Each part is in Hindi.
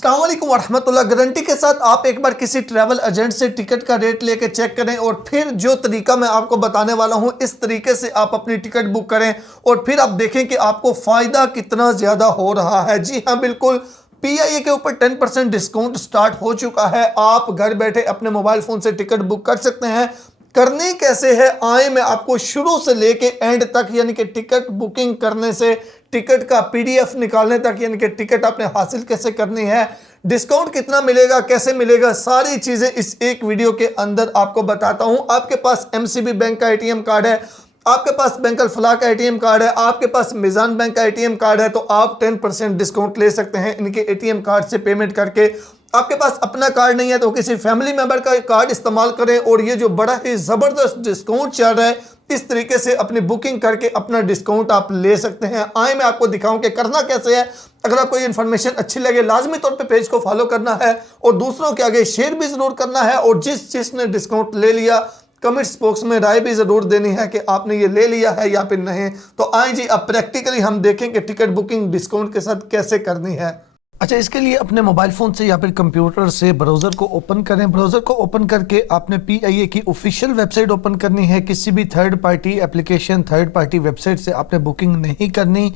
अस्सलाम वालेकुम वरहमतुल्लाह। गारंटी के साथ आप एक बार किसी ट्रैवल एजेंट से टिकट का रेट लेके चेक करें और फिर जो तरीका मैं आपको बताने वाला हूं इस तरीके से आप अपनी टिकट बुक करें और फिर आप देखें कि आपको फ़ायदा कितना ज़्यादा हो रहा है। जी हाँ, बिल्कुल पीआईए के ऊपर 10% डिस्काउंट स्टार्ट हो चुका है। आप घर बैठे अपने मोबाइल फ़ोन से टिकट बुक कर सकते हैं। करनी कैसे है, आए मैं आपको शुरू से लेके एंड तक यानी कि टिकट बुकिंग करने से टिकट का पीडीएफ निकालने तक यानी कि टिकट आपने हासिल कैसे करनी है, डिस्काउंट कितना मिलेगा, कैसे मिलेगा, सारी चीज़ें इस एक वीडियो के अंदर आपको बताता हूं। आपके पास एमसीबी बैंक का एटीएम कार्ड है, आपके पास बैंक अल फलाह का एटीएम कार्ड है, आपके पास मिजान बैंक का एटीएम कार्ड है, तो आप 10% डिस्काउंट ले सकते हैं इनके एटीएम कार्ड से पेमेंट करके। आपके पास अपना कार्ड नहीं है तो किसी फैमिली मेंबर का कार्ड इस्तेमाल करें और ये जो बड़ा ही ज़बरदस्त डिस्काउंट चल रहा है इस तरीके से अपनी बुकिंग करके अपना डिस्काउंट आप ले सकते हैं। आए मैं आपको दिखाऊं कि करना कैसे है। अगर आपको ये इन्फॉर्मेशन अच्छी लगे लाजमी तौर पे पेज को फॉलो करना है और दूसरों के आगे शेयर भी ज़रूर करना है और जिसने डिस्काउंट ले लिया कमेंट्स बॉक्स में राय भी ज़रूर देनी है कि आपने ये ले लिया है या फिर नहीं। तो आए जी, अब प्रैक्टिकली हम देखें कि टिकट बुकिंग डिस्काउंट के साथ कैसे करनी है। अच्छा, इसके लिए अपने मोबाइल फ़ोन से या फिर कंप्यूटर से ब्राउज़र को ओपन करें। ब्राउज़र को ओपन करके आपने पीआईए की ऑफिशियल वेबसाइट ओपन करनी है। किसी भी third party application, third party website से आपने बुकिंग नहीं करनी।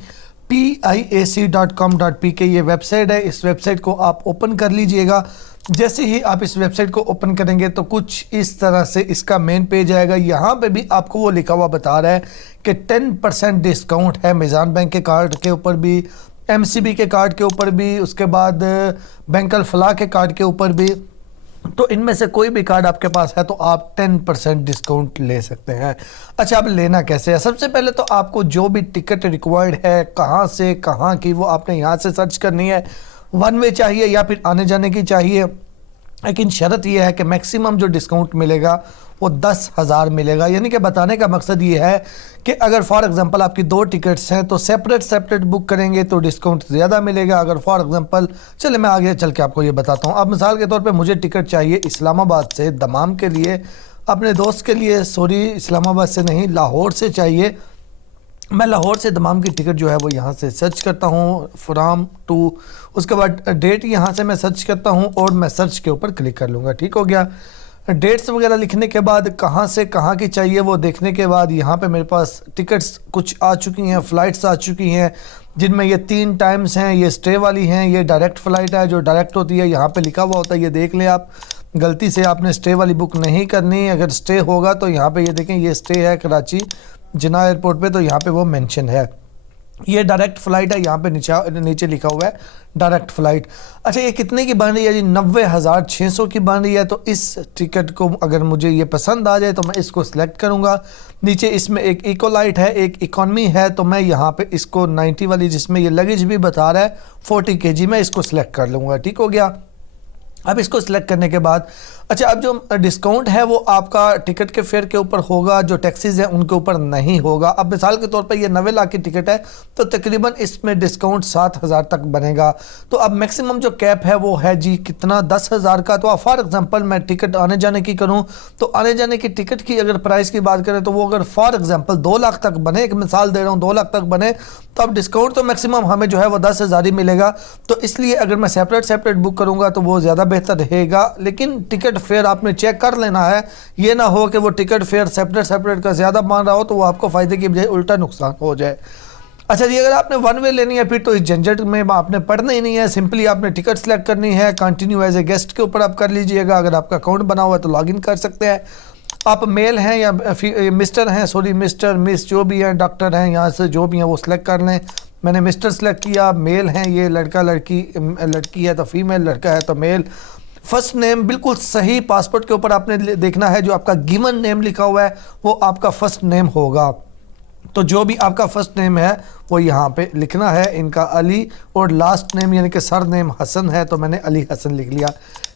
piac.com.pk ये वेबसाइट है, इस वेबसाइट को आप ओपन कर लीजिएगा। जैसे ही आप इस वेबसाइट को ओपन करेंगे तो कुछ इस तरह से इसका मेन पेज आएगा। यहाँ पे भी आपको वो लिखा हुआ बता रहा है कि 10% डिस्काउंट है मिजान बैंक के कार्ड के ऊपर भी, एमसीबी के कार्ड के ऊपर भी, उसके बाद बैंक अल फलाह के कार्ड के ऊपर भी। तो इनमें से कोई भी कार्ड आपके पास है तो आप 10% डिस्काउंट ले सकते हैं। अच्छा, अब लेना कैसे है? सबसे पहले तो आपको जो भी टिकट रिक्वायर्ड है कहाँ से कहाँ की, वो आपने यहाँ से सर्च करनी है। वन वे चाहिए या फिर आने जाने की चाहिए, लेकिन शर्त यह है कि मैक्सिमम जो डिस्काउंट मिलेगा वो 10,000 मिलेगा। यानी कि बताने का मकसद ये है कि अगर फॉर एग्जांपल आपकी 2 टिकट्स हैं तो सेपरेट बुक करेंगे तो डिस्काउंट ज़्यादा मिलेगा। अगर फॉर एग्जांपल चले मैं आगे चल के आपको ये बताता हूँ। अब मिसाल के तौर पे मुझे टिकट चाहिए इस्लामाबाद से दमाम के लिए, अपने दोस्त के लिए, सॉरी इस्लामाबाद से नहीं लाहौर से चाहिए। मैं लाहौर से दमाम की टिकट जो है वो यहाँ से सर्च करता हूँ फ्राम टू, उसके बाद डेट यहाँ से मैं सर्च करता हूँ और मैं सर्च के ऊपर क्लिक कर लूँगा। ठीक हो गया। डेट्स वगैरह लिखने के बाद कहाँ से कहाँ की चाहिए वो देखने के बाद यहाँ पे मेरे पास टिकट्स कुछ आ चुकी हैं, फ़्लाइट्स आ चुकी हैं जिनमें ये 3 टाइम्स हैं, ये स्टे वाली हैं, ये डायरेक्ट फ़्लाइट है जो डायरेक्ट होती है, यहाँ पे लिखा हुआ होता है, ये देख लें आप। गलती से आपने स्टे वाली बुक नहीं करनी। अगर स्टे होगा तो यहाँ पे ये देखें ये स्टे है कराची जिन्ना एयरपोर्ट पे, तो यहाँ पे वो मेंशन है। ये डायरेक्ट फ़्लाइट है, यहाँ पे नीचे लिखा हुआ है डायरेक्ट फ़्लाइट। अच्छा, ये कितने की बन रही है जी? 90,600 की बन रही है। तो इस टिकट को अगर मुझे ये पसंद आ जाए तो मैं इसको सिलेक्ट करूँगा। नीचे इसमें एक इकोलाइट है, एक इकॉनमी है, तो मैं यहाँ पे इसको 90 वाली जिसमें ये लगेज भी बता रहा है 40 kg, मैं इसको सिलेक्ट कर लूँगा। ठीक हो गया। अब इसको सिलेक्ट करने के बाद अच्छा, अब जो डिस्काउंट है वो आपका टिकट के फेयर के ऊपर होगा, जो टैक्सीज़ हैं उनके ऊपर नहीं होगा। अब मिसाल के तौर पे ये 90 लाख की टिकट है तो तकरीबन इसमें डिस्काउंट 7,000 तक बनेगा। तो अब मैक्सिमम जो कैप है वो है जी कितना, 10,000 का। तो फॉर एग्जांपल मैं टिकट आने जाने की करूं तो आने जाने की टिकट की अगर प्राइस की बात करें तो वो अगर फॉर एग्जांपल 2 लाख तक बने, एक मिसाल दे रहा हूँ, 2 लाख तक बने तो अब डिस्काउंट तो मैक्सिमम हमें जो है वो 10,000 ही मिलेगा। तो इसलिए अगर मैं सेपरेट बुक करूँगा तो वो ज़्यादा बेहतर रहेगा। लेकिन टिकट फेयर आपने चेक कर लेना है, ये ना हो कि वो टिकट फेयर सेपरेट का ज़्यादा मान रहा हो तो वो आपको फ़ायदे की बजाय उल्टा नुकसान हो जाए। अच्छा जी, अगर आपने वन वे लेनी है फिर तो इस झंझट में आपने पढ़ना ही नहीं है। सिंपली आपने टिकट सेलेक्ट करनी है, कंटिन्यू एज ए गेस्ट के ऊपर आप कर लीजिएगा। अगर आपका अकाउंट बना हुआ है तो लॉगिन कर सकते हैं। आप मेल हैं या मिस्टर हैं, सॉरी मिस्टर मिस जो भी हैं, डॉक्टर हैं, यहाँ से जो भी हैं वो सिलेक्ट कर लें। मैंने मिस्टर सेलेक्ट किया। मेल हैं ये, लड़का लड़की है तो फीमेल, लड़का है तो मेल। फर्स्ट नेम बिल्कुल सही पासपोर्ट के ऊपर आपने देखना है, जो आपका गिवन नेम लिखा हुआ है वो आपका फर्स्ट नेम होगा। तो जो भी आपका फर्स्ट नेम है वो यहाँ पे लिखना है। इनका अली और लास्ट नेम यानी कि सर नेम हसन है तो मैंने अली हसन लिख लिया।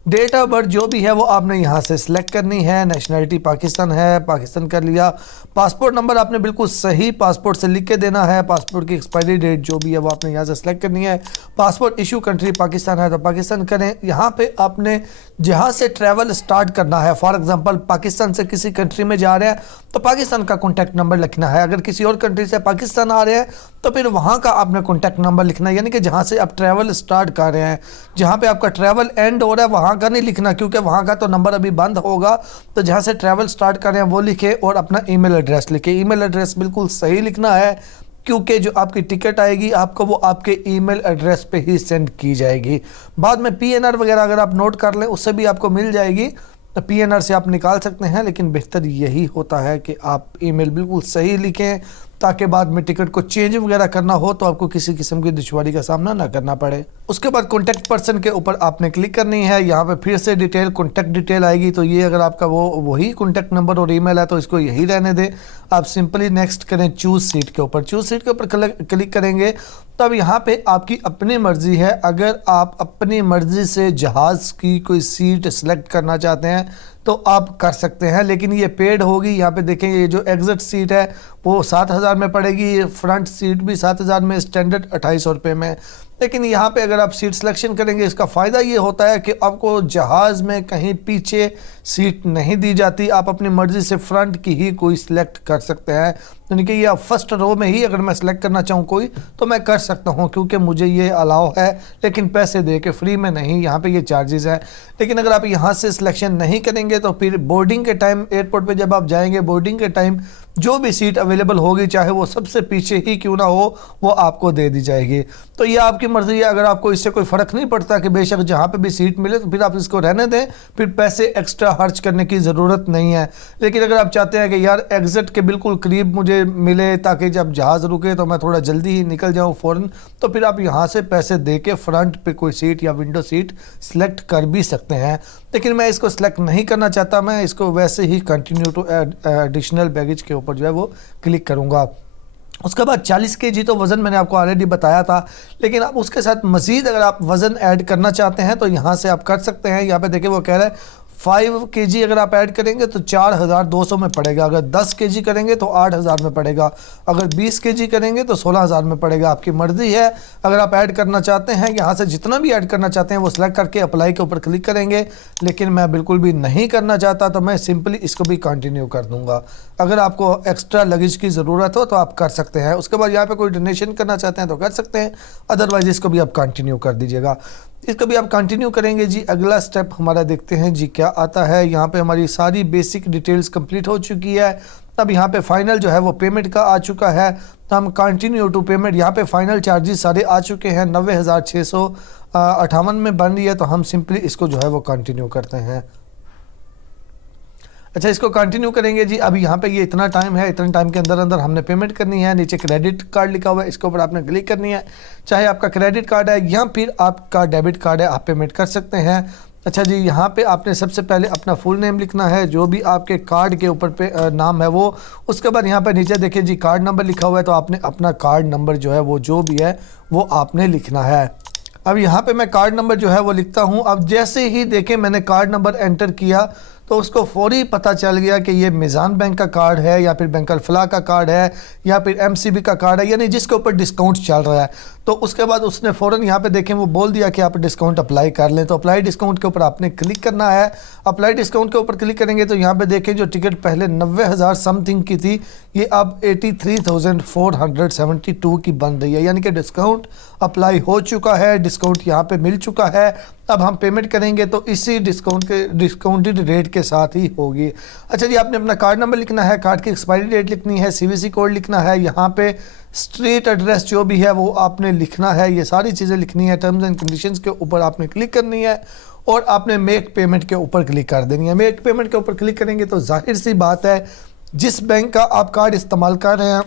डेट ऑफ बर्थ जो भी है वो आपने यहाँ से सिलेक्ट करनी है। नेशनलिटी पाकिस्तान है, पाकिस्तान कर लिया। पासपोर्ट नंबर आपने बिल्कुल सही पासपोर्ट से लिख के देना है। पासपोर्ट की एक्सपायरी डेट जो भी है वो आपने यहाँ से सिलेक्ट करनी है। पासपोर्ट इशू कंट्री पाकिस्तान है तो पाकिस्तान करें। यहाँ पे आपने जहाँ से ट्रैवल स्टार्ट करना है, फॉर एग्जांपल पाकिस्तान से किसी कंट्री में जा रहे हैं तो पाकिस्तान का कॉन्टैक्ट नंबर लिखना है। अगर किसी और कंट्री से पाकिस्तान आ रहे हैं तो फिर वहाँ का आपने कॉन्टैक्ट नंबर लिखना है, यानी कि जहाँ से आप ट्रैवल स्टार्ट कर रहे हैं, जहाँ पे आपका ट्रैवल एंड हो रहा है वहाँ का नहीं लिखना, क्योंकि वहाँ का तो नंबर अभी बंद होगा। तो जहाँ से ट्रैवल स्टार्ट कर रहे हैं वो लिखे और अपना ईमेल एड्रेस लिखे। ईमेल एड्रेस बिल्कुल सही लिखना है, क्योंकि जो आपकी टिकट आएगी आपको वो आपके ईमेल एड्रेस पे ही सेंड की जाएगी। बाद में पीएनआर वगैरह अगर आप नोट कर लें उससे भी आपको मिल जाएगी, तो पीएनआर से आप निकाल सकते हैं, लेकिन बेहतर यही होता है कि आप ईमेल बिल्कुल सही लिखें, ताकि बाद में टिकट को चेंज वगैरह करना हो तो आपको किसी किस्म की दुश्वारी का सामना ना करना पड़े। उसके बाद कॉन्टैक्ट पर्सन के ऊपर आपने क्लिक करनी है। यहाँ पे फिर से डिटेल कॉन्टैक्ट डिटेल आएगी, तो ये अगर आपका वही कॉन्टैक्ट नंबर और ईमेल है तो इसको यही रहने दें। आप सिंपली नेक्स्ट करें चूज़ सीट के ऊपर। चूज़ सीट के ऊपर क्लिक करेंगे तो अब यहाँ पे आपकी अपनी मर्ज़ी है। अगर आप अपनी मर्ज़ी से जहाज़ की कोई सीट सेलेक्ट करना चाहते हैं तो आप कर सकते हैं, लेकिन ये पेड होगी। यहाँ पे देखें ये जो एग्जिट सीट है वो 7,000 में पड़ेगी, फ्रंट सीट भी 7,000 में, स्टैंडर्ड 2,800 रुपये में। लेकिन यहाँ पे अगर आप सीट सिलेक्शन करेंगे इसका फ़ायदा ये होता है कि आपको जहाज़ में कहीं पीछे सीट नहीं दी जाती, आप अपनी मर्ज़ी से फ्रंट की ही कोई सिलेक्ट कर सकते हैं। यानी कि ये फर्स्ट रो में ही अगर मैं सिलेक्ट करना चाहूँ कोई तो मैं कर सकता हूँ, क्योंकि मुझे ये अलाउ है, लेकिन पैसे दे के फ्री में नहीं, यहाँ पे ये चार्जेस हैं। लेकिन अगर आप यहाँ से सिलेक्शन नहीं करेंगे तो फिर बोर्डिंग के टाइम एयरपोर्ट पे जब आप जाएंगे, बोर्डिंग के टाइम जो भी सीट अवेलेबल होगी, चाहे वो सबसे पीछे ही क्यों ना हो, वो आपको दे दी जाएगी। तो ये आपकी मर्ज़ी है। अगर आपको इससे कोई फ़र्क नहीं पड़ता कि बेशक जहाँ पे भी सीट मिले तो फिर आप इसको रहने दें, फिर पैसे एक्स्ट्रा खर्च करने की ज़रूरत नहीं है। लेकिन अगर आप चाहते हैं कि यार एग्ज़िट के बिल्कुल करीब मुझे मिले ताकि जब जहाज़ रुके तो मैं थोड़ा जल्दी ही निकल जाऊँ फ़ौरन, तो फिर आप यहाँ से पैसे दे के फ्रंट पे कोई सीट या विंडो सीट सेलेक्ट कर भी सकते हैं। लेकिन मैं इसको सेलेक्ट नहीं करना चाहता, मैं इसको वैसे ही कंटिन्यू टू एडिशनल बैगेज के ऊपर जो है वो क्लिक करूँगा। उसके बाद 40 kg तो वज़न मैंने आपको ऑलरेडी बताया था, लेकिन आप उसके साथ मज़ीद अगर आप वज़न ऐड करना चाहते हैं तो यहाँ से आप कर सकते हैं। यहाँ पे देखिए वो कह रहा है 5 kg अगर आप ऐड करेंगे तो 4,200 में पड़ेगा, अगर 10 kg करेंगे तो 8,000 में पड़ेगा, अगर 20 kg करेंगे तो 16,000 में पड़ेगा। आपकी मर्ज़ी है। अगर आप ऐड करना चाहते हैं, यहाँ से जितना भी ऐड करना चाहते हैं वो सिलेक्ट करके अप्लाई के ऊपर क्लिक करेंगे, लेकिन मैं बिल्कुल भी नहीं करना चाहता तो मैं सिंपली इसको भी कंटिन्यू कर दूँगा। अगर आपको एक्स्ट्रा लगेज की ज़रूरत हो तो आप कर सकते हैं। उसके बाद यहाँ पर कोई डोनेशन करना चाहते हैं तो कर सकते हैं, अदरवाइज़ इसको भी आप कंटिन्यू कर दीजिएगा। इसको भी आप कंटिन्यू करेंगे जी। अगला स्टेप हमारा देखते हैं जी क्या आता है। यहाँ पे हमारी सारी बेसिक डिटेल्स कंप्लीट हो चुकी है। अब यहाँ पे फाइनल जो है वो पेमेंट का आ चुका है, तो हम कंटिन्यू टू पेमेंट, यहाँ पे फाइनल चार्जेस सारे आ चुके हैं, 90,658 में बन रही है, तो हम सिंपली इसको जो है वो कंटिन्यू करते हैं। अच्छा, इसको कंटिन्यू करेंगे जी। अब यहाँ पे ये इतना टाइम है, इतने टाइम के अंदर अंदर हमने पेमेंट करनी है। नीचे क्रेडिट कार्ड लिखा हुआ है, इसके ऊपर आपने क्लिक करनी है। चाहे आपका क्रेडिट कार्ड है या फिर आपका डेबिट कार्ड है, आप पेमेंट कर सकते हैं। अच्छा जी, यहाँ पे आपने सबसे पहले अपना फुल नेम लिखना है, जो भी आपके कार्ड के ऊपर पे नाम है वो। उसके बाद यहाँ पे नीचे देखिए जी कार्ड नंबर लिखा हुआ है, तो आपने अपना कार्ड नंबर जो है वो जो भी है वो आपने लिखना है। अब यहाँ पे मैं कार्ड नंबर जो है वो लिखता हूँ। अब जैसे ही देखें मैंने कार्ड नंबर एंटर किया तो उसको फौरी पता चल गया कि ये मिज़ान बैंक का कार्ड है या फिर बैंक अल फलाह का कार्ड है या फिर एमसीबी का कार्ड है, यानी जिसके ऊपर डिस्काउंट चल रहा है। तो उसके बाद उसने फ़ौरन यहाँ पे देखें वो बोल दिया कि आप डिस्काउंट अप्लाई कर लें, तो अप्लाई डिस्काउंट के ऊपर आपने क्लिक करना है। अप्लाई डिस्काउंट के ऊपर क्लिक करेंगे तो यहाँ पे देखें जो टिकट पहले 90,000 समथिंग की थी, ये अब 83,472 की बन रही है, यानी कि डिस्काउंट अप्लाई हो चुका है, डिस्काउंट यहाँ पे मिल चुका है। अब हम पेमेंट करेंगे तो इसी डिस्काउंटेड रेट के साथ ही होगी। अच्छा जी, आपने अपना कार्ड नंबर लिखना है, कार्ड की एक्सपायरी डेट लिखनी है, सीवीसी कोड लिखना है, यहाँ पे स्ट्रीट एड्रेस जो भी है वो आपने लिखना है, ये सारी चीज़ें लिखनी है। टर्म्स एंड कंडीशंस के ऊपर आपने क्लिक करनी है और आपने मेक पेमेंट के ऊपर क्लिक कर देनी है। मेक पेमेंट के ऊपर क्लिक करेंगे तो जाहिर सी बात है जिस बैंक का आप कार्ड इस्तेमाल कर रहे हैं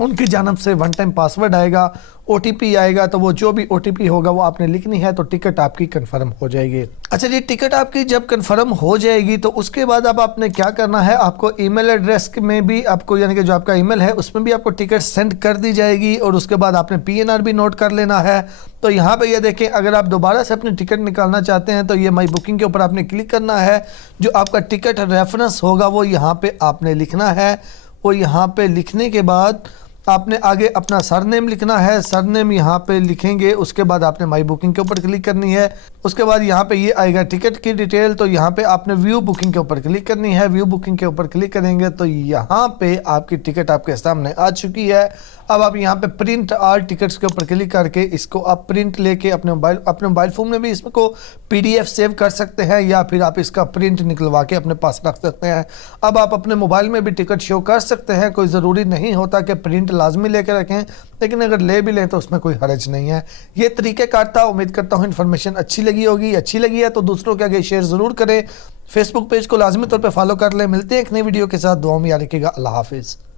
उनकी जानब से वन टाइम पासवर्ड आएगा, OTP आएगा, तो वो जो भी OTP होगा वो आपने लिखनी है, तो टिकट आपकी कंफर्म हो जाएगी। अच्छा जी, टिकट आपकी जब कंफर्म हो जाएगी तो उसके बाद अब आपने क्या करना है, आपको ईमेल एड्रेस में भी आपको, यानी कि जो आपका ईमेल है उसमें भी आपको टिकट सेंड कर दी जाएगी, और उसके बाद आपने PNR भी नोट कर लेना है। तो यहाँ पे ये देखें, अगर आप दोबारा से अपनी टिकट निकालना चाहते हैं तो ये माई बुकिंग के ऊपर आपने क्लिक करना है। जो आपका टिकट रेफरेंस होगा वो यहाँ पर आपने लिखना है, और यहाँ पर लिखने के बाद आपने आगे अपना सरनेम लिखना है, सरनेम यहाँ पे लिखेंगे, उसके बाद आपने माई बुकिंग के ऊपर क्लिक करनी है। उसके बाद यहाँ पे ये आएगा टिकट की डिटेल, तो यहाँ पे आपने व्यू बुकिंग के ऊपर क्लिक करनी है। व्यू बुकिंग के ऊपर क्लिक करेंगे तो यहाँ पे आपकी टिकट आपके सामने आ चुकी है। अब आप यहाँ पे प्रिंट आल टिकट्स के ऊपर क्लिक करके इसको आप प्रिंट लेके अपने मोबाइल फ़ोन में भी इसको PDF सेव कर सकते हैं, या फिर आप इसका प्रिंट निकलवा के अपने पास रख सकते हैं। अब आप अपने मोबाइल में भी टिकट शो कर सकते हैं, कोई ज़रूरी नहीं होता कि प्रिंट लाजमी लेके रखें, लेकिन अगर ले भी लें तो उसमें कोई हर्ज नहीं है। ये तरीक़ेकार था। उम्मीद करता हूँ इन्फॉर्मेशन अच्छी लगी होगी। अच्छी लगी है तो दूसरों के आगे शेयर ज़रूर करें। फेसबुक पेज को लाजमी तौर पर फॉलो कर लें। मिलते हैं एक नई वीडियो के साथ। दुआ में याद रखिएगा। अल्लाह हाफिज़।